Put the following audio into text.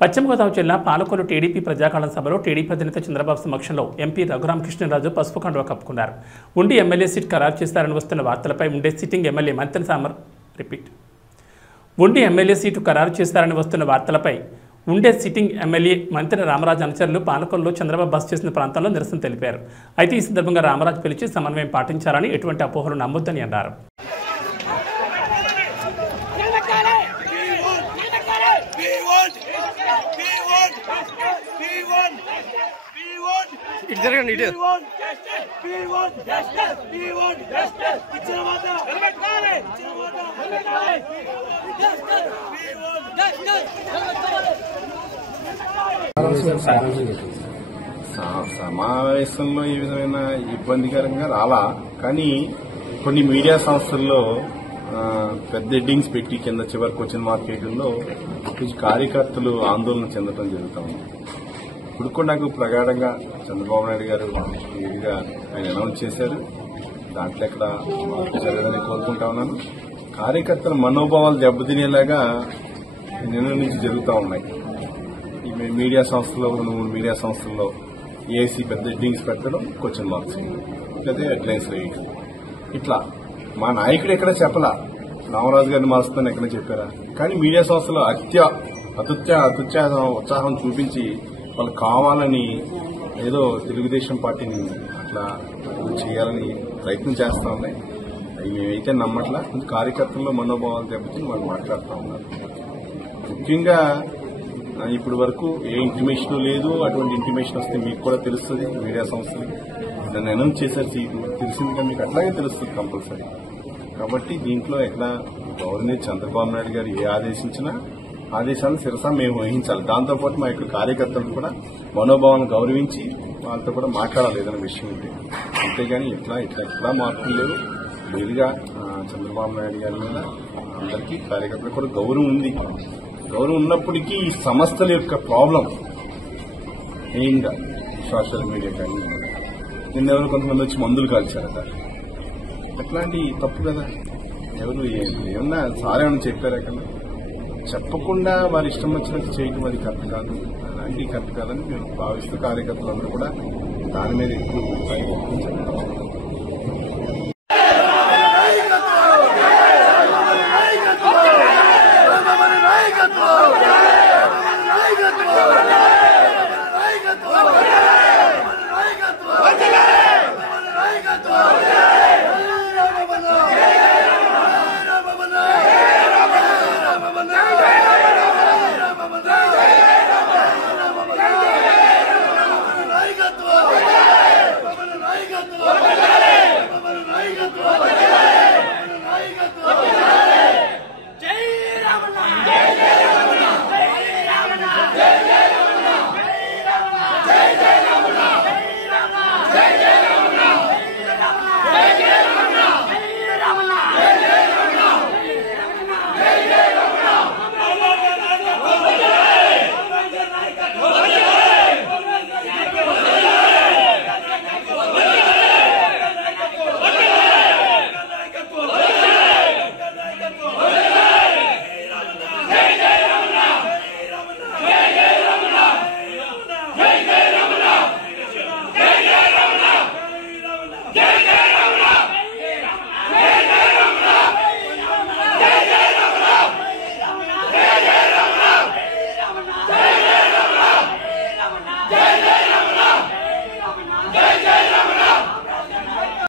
పశ్చిమ గోదావరి జిల్లా పాలకొల్లు టీడీపీ ప్రజాకాలం సభలో టీడీపీ అధినేత చంద్రబాబు సమక్షంలో ఎంపీ రఘురామకృష్ణరాజు పసుపు కండువా కప్పుకున్నారు. ఉండి ఎమ్మెల్యే సీట్ ఖరారు చేస్తారని వస్తున్న వార్తలపై ఉండే సిట్టింగ్ ఎమ్మెల్యే మంత్రి రామరాజు అనుచరులు పాలకొల్లులో చంద్రబాబు బస్ చేసిన ప్రాంతంలో నిరసన తెలిపారు. అయితే ఈ సందర్భంగా రామరాజు పిలిచి సమన్వయం పాటించాలని, ఎటువంటి అపోహలు నమ్మొద్దని అన్నారు. సమావేశంలో ఈ విధమైన ఇబ్బందికరంగా రాలా, కానీ కొన్ని మీడియా సంస్థల్లో పెద్ద హెడ్డింగ్స్ పెట్టి కింద చివరికి వచ్చిన మార్కెట్లో కొంచెం కార్యకర్తలు ఆందోళన చెందడం జరుగుతూ ఉంది. ఇప్పుడు కూడా నాకు ప్రగాఢంగా చంద్రబాబు నాయుడు గారు విడిగా ఆయన అనౌన్స్ చేశారు. దాంట్లో ఎక్కడ మార్పు జరగదని కోరుకుంటా ఉన్నాను. కార్యకర్తల మనోభావాలు దెబ్బతినేలాగా నిన్న నుంచి జరుగుతూ ఉన్నాయి. ఈ మీడియా సంస్థలో 3 మీడియా సంస్థల్లో ఏసీ పెద్ద హెడ్డింగ్స్ పెట్టడం, క్వశ్చన్ మార్క్స్ లేదా హెడ్లైన్స్ వేయడం. ఇట్లా మా నాయకుడు ఎక్కడ చెప్పలా, రామరాజు గారిని మారుస్తుందని ఎక్కడ చెప్పారా? కానీ మీడియా సంస్థలు ఉత్సాహం చూపించి వాళ్ళు కావాలని ఏదో తెలుగుదేశం పార్టీని అట్లా చేయాలని ప్రయత్నం చేస్తా ఉన్నాయి. అవి మేమైతే నమ్మట్లా. కార్యకర్తల్లో మనోభావాలు దెబ్బతిని వాళ్ళు మాట్లాడుతూ ఉన్నారు. ముఖ్యంగా ఇప్పటి వరకు ఏ ఇంటిమేషన్ లేదు. అటువంటి ఇంటిమేషన్ వస్తే మీకు కూడా తెలుస్తుంది. మీడియా సంస్థలు దాన్ని అనౌన్స్ చేశారు సీటు తెలిసిందిగా మీకు అట్లాగే తెలుస్తుంది కంపల్సరీ. కాబట్టి దీంట్లో ఎక్కడ గవర్నర్ చంద్రబాబు నాయుడు గారు ఏ ఆదేశించినా ఆదేశాలను శిరసా మేము వహించాలి. దాంతోపాటు మా యొక్క కార్యకర్తలు కూడా మనోభావాలను గౌరవించి వాళ్ళతో కూడా మాట్లాడాలి ఏదైనా విషయం ఉంటే. అంతేగాని ఎట్లా మార్పులు లేవు. వేరుగా చంద్రబాబు నాయుడు గారి మీద అందరికీ కార్యకర్తలకు కూడా గౌరవం ఉంది. గౌరవం ఉన్నప్పటికీ ఈ సంస్థల యొక్క ప్రాబ్లం మెయిన్గా సోషల్ మీడియా కానీ నిన్నెవరు కొంతమంది వచ్చి మందులు కాల్చారట. అట్లాంటి తప్పు కదా. ఎవరు ఏమన్నా సారేమన్నా చెప్పారా కన్నా చెప్పకుండా వారి ఇష్టం వచ్చినట్టు చేయటం అది కరెక్ట్ కాదు. అలాంటి కరెక్ట్ కాదని మేము భావిస్తూ కార్యకర్తలందరూ కూడా దాని మీద ఎక్కువ చెప్తాం.